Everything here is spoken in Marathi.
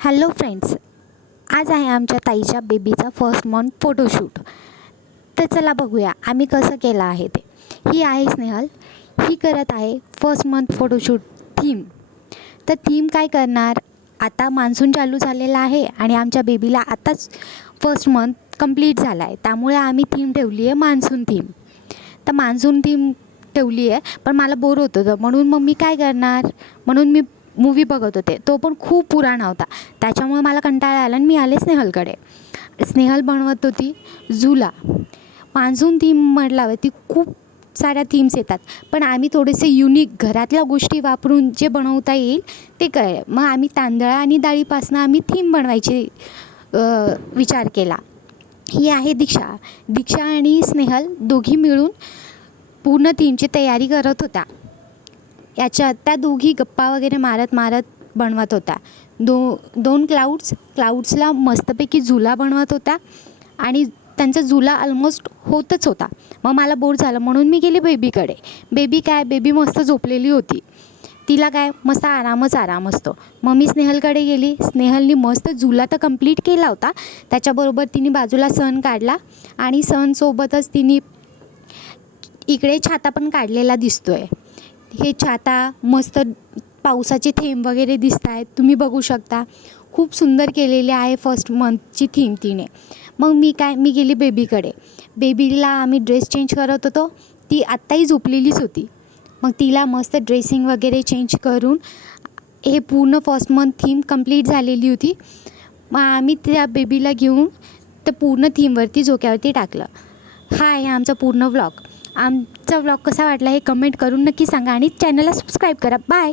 हॅलो फ्रेंड्स, आज आहे आमच्या ताईच्या बेबीचा फर्स्ट मंथ फोटोशूट. तर चला बघूया आम्ही कसं केलं आहे ते. ही आहे स्नेहल, ही करत आहे फर्स्ट मंथ फोटोशूट थीम. तर थीम काय करणार, आता मान्सून चालू झालेला आहे आणि आमच्या बेबीला आताच फर्स्ट मंथ कंप्लीट झाला आहे, त्यामुळे आम्ही थीम ठेवली आहे मान्सून थीम. तर मान्सून थीम ठेवली आहे, पण मला बोर होत होतं म्हणून मग मी काय करणार, म्हणून मी मूवी बघत होते. तो पण खूप पुराणा होता, त्याच्यामुळे मला कंटाळा आला आणि मी आले स्नेहलकडे. स्नेहल बनवत होती झुला. मान्सून थीम म्हटल्यावरती खूप साऱ्या थीम्स येतात, पण आम्ही थोडेसे युनिक घरातल्या गोष्टी वापरून जे बनवता येईल ते कळलं. मग आम्ही तांदळा आणि डाळीपासून आम्ही थीम बनवायची विचार केला. ही आहे दीक्षा आणि स्नेहल दोघी मिळून पूर्ण थीमची तयारी करत होत्या. याच्यात त्या दोघी गप्पा वगैरे मारत बनवत होत्या. दोन क्लाउड्सला मस्तपैकी झुला बनवत होत्या आणि त्यांचा झुला ऑलमोस्ट होतच होता. मग मला बोर झालं म्हणून मी गेले बेबीकडे. बेबी मस्त झोपलेली होती, तिला काय मस्त आराम असतो. मग मी स्नेहलकडे गेली. स्नेहलनी मस्त झुला तर कंप्लीट केला होता, त्याच्याबरोबर तिने बाजूला सण काढला आणि सणसोबतच तिने इकडे छाता पण काढलेला दिसतो आहे. हे छाता मस्त पावसाचे थेंब वगैरे दिसत आहेत, तुम्ही बघू शकता. खूप सुंदर केलेले आहे फर्स्ट मंथची थीम तिने. मग मी गेली बेबीकडे. बेबीला आम्ही ड्रेस चेंज करत होतो, ती आत्ताही झोपलेलीच होती. मग तिला मस्त ड्रेसिंग वगैरे चेंज करून हे पूर्ण फर्स्ट मंथ थीम कंप्लीट झालेली होती. मग आम्ही त्या बेबीला घेऊन ते पूर्ण थीमवरती झोक्यावरती टाकलं. हा आहे आमचा पूर्ण व्लॉग. आमचा व्लॉग कसा वाटला हे कमेंट करून नक्की सांगा आणि चॅनलला सबस्क्राईब करा. बाय.